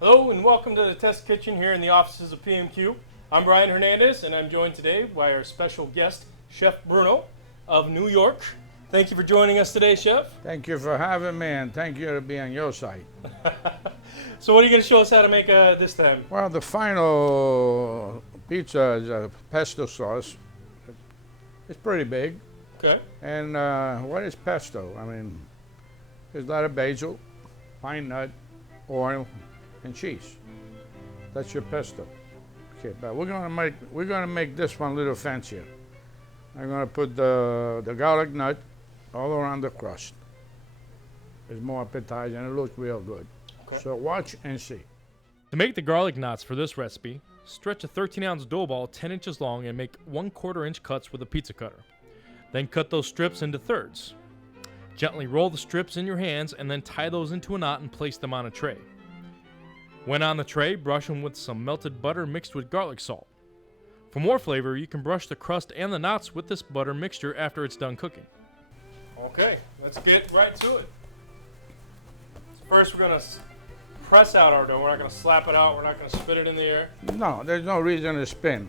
Hello and welcome to the test kitchen here in the offices of PMQ. I'm Brian Hernandez and I'm joined today by our special guest, Chef Bruno of New York. Thank you for joining us today, Chef. Thank you for having me, and thank you to be on your side. So what are you going to show us how to make this time? Well, the final pizza is a pesto sauce. It's pretty big. Okay. And what is pesto? I mean, there's a lot of basil, pine nut, oil, and cheese. That's your pesto. Okay, but we're gonna make this one a little fancier. I'm gonna put the garlic nut all around the crust. It's more appetizing and it looks real good. Okay. So watch and see. To make the garlic knots for this recipe, stretch a 13-ounce dough ball 10 inches long and make 1/4 inch cuts with a pizza cutter. Then cut those strips into thirds. Gently roll the strips in your hands and then tie those into a knot and place them on a tray. When on the tray, brush them with some melted butter mixed with garlic salt. For more flavor, you can brush the crust and the knots with this butter mixture after it's done cooking. Okay, let's get right to it. First, we're going to press out our dough. We're not going to slap it out. We're not going to spit it in the air. No, there's no reason to spin.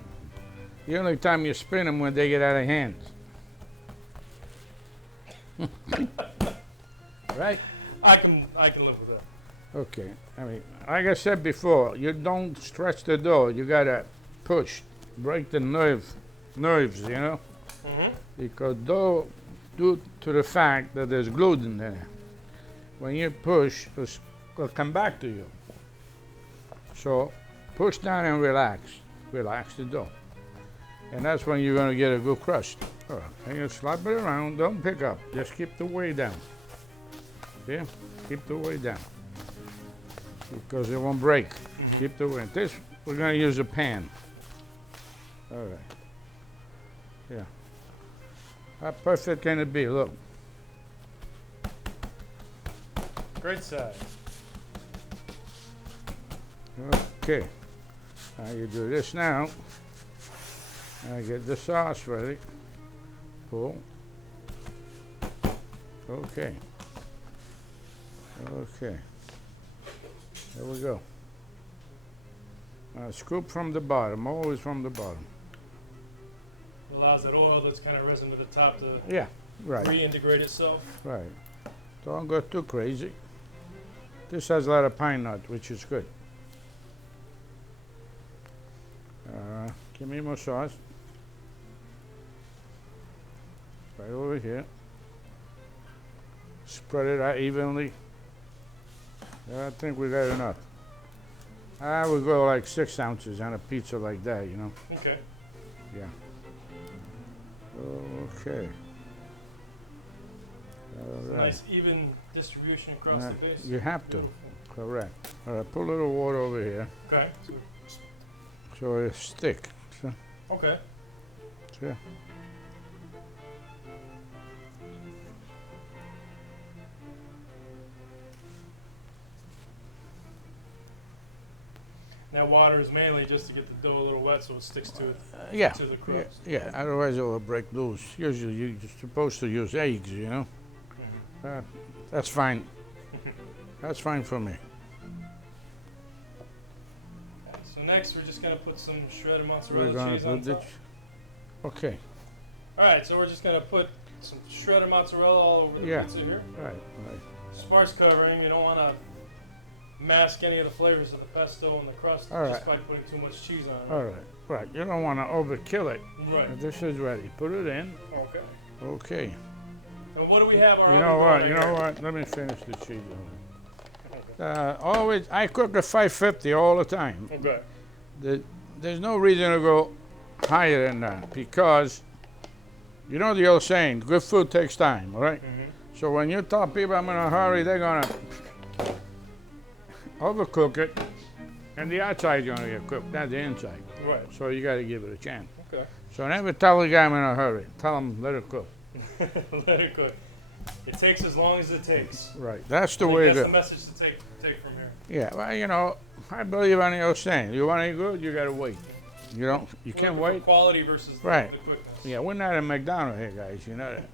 The only time you spin them when they get out of hand. Right? I can live with that. Okay. I mean, like I said before, you don't stretch the dough. You gotta push, break the nerves, you know? Mm-hmm. Because dough, due to the fact that there's gluten in it, when you push, it'll come back to you. So push down and relax. Relax the dough. And that's when you're gonna get a good crust. All right. And you slap it around, don't pick up. Just keep the weight down. Yeah, keep the weight down. Because it won't break. Keep the weight. This, we're gonna use a pan. All right. Yeah. How perfect can it be? Look. Great size. Okay. Now you do this now. I get the sauce ready. Pull. Okay. Okay. There we go. Scoop from the bottom, always from the bottom. Allows that oil that's kind of risen to the top to Yeah, right. reintegrate itself. Right. Don't go too crazy. This has a lot of pine nut, which is good. Give me more sauce. Right over here. Spread it out evenly. I think we got enough. I would go like 6 ounces on a pizza like that, you know? Okay. Yeah. Okay. All right. Nice even distribution across the base. You have to. Beautiful. Correct. All right, put a little water over here Okay. so it stick. So, Okay. yeah. Now water is mainly just to get the dough a little wet so it sticks to Yeah. to the crust. Yeah, otherwise it will break loose. Usually you're supposed to use eggs, you know? Mhm. That's fine. That's fine for me. So next we're just gonna put some shredded We're mozzarella gonna cheese on put top. Okay, All right, so we're just gonna put some shredded mozzarella all over the Yeah. pizza here. right. Sparse covering. You don't want to mask any of the flavors of the pesto and the crust All just right. by putting too much cheese on it. All right, right. You don't want to overkill it. Right. This is ready. Put it in. Okay. Okay. And what do we have? Our You know oven what? going You here? know what? Let me finish the cheese. Always, I cook at 550 all the time. Okay. There's no reason to go higher than that because you know the old saying, good food takes time, all right? Mm-hmm. So when you tell people I'm in a hurry, they're gonna overcook it, and the outside's gonna get cooked, not the inside. Right. So you gotta give it a chance. Okay. So never tell the guy I'm in a hurry. Tell him let it cook. Let it cook. It takes as long as it takes. Right. That's the I think way that's to the message to take from here. Yeah, well, you know, I believe in the old saying. You want it good, you gotta wait. You can't Looking for wait. quality versus Right. the quickness. Yeah, we're not at McDonald's here, guys. You know that.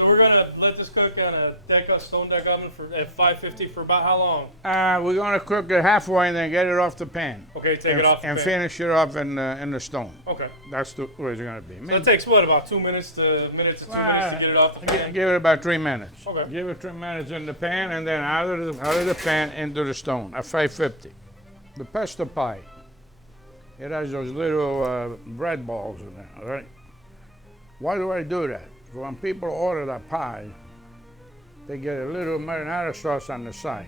So we're gonna let this cook on a stone deck oven at 550 for about how long? We're gonna cook it halfway and then get it off the pan. Okay, take it off the and pan. finish it off in the stone. Okay. That's the way it's gonna be. So that takes what, about 2 minutes to minutes to 2 minutes to get it off the pan? Give it about 3 minutes. Okay. Give it 3 minutes in the pan and then out of the pan into the stone at 550. The pesto pie. It has those little bread balls in there, all right? Why do I do that? When people order that pie, they get a little marinara sauce on the side.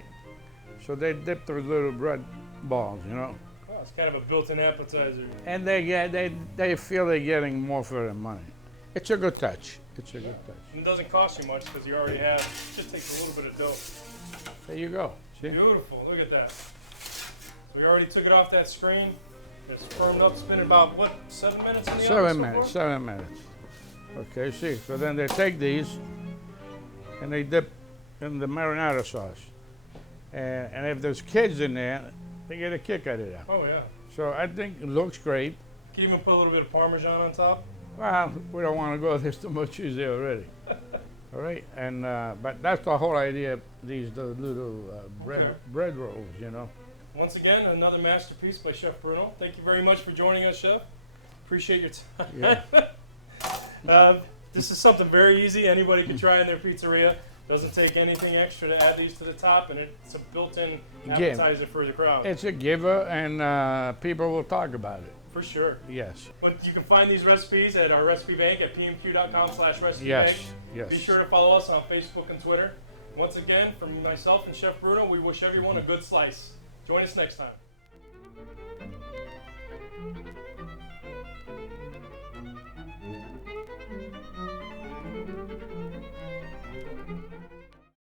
So they dip those little bread balls, you know? Oh, it's kind of a built-in appetizer. And they feel they're getting more for their money. It's a good touch. It's a good touch. And it doesn't cost you much because you already have, it just takes a little bit of dough. There you go. See? Beautiful, look at that. So we already took it off that screen. It's firmed up, it's been about, what, 7 minutes in the oven? 7 minutes. Okay, see, so then they take these and they dip in the marinara sauce. And if there's kids in there, they get a kick out of that. Oh, yeah. So I think it looks great. Can you even put a little bit of Parmesan on top? Well, we don't want to go, there's too much cheese there already. All right, and but that's the whole idea of these little bread rolls, you know. Once again, another masterpiece by Chef Bruno. Thank you very much for joining us, Chef. Appreciate your time. Yeah. This is something very easy. Anybody can try in their pizzeria. Doesn't take anything extra to add these to the top, and it's a built-in appetizer for the crowd. It's a giver, and people will talk about it. For sure. Yes. But you can find these recipes at our recipe bank at pmq.com/recipe Yes. bank. Yes. Be sure to follow us on Facebook and Twitter. Once again, from myself and Chef Bruno, we wish everyone a good slice. Join us next time.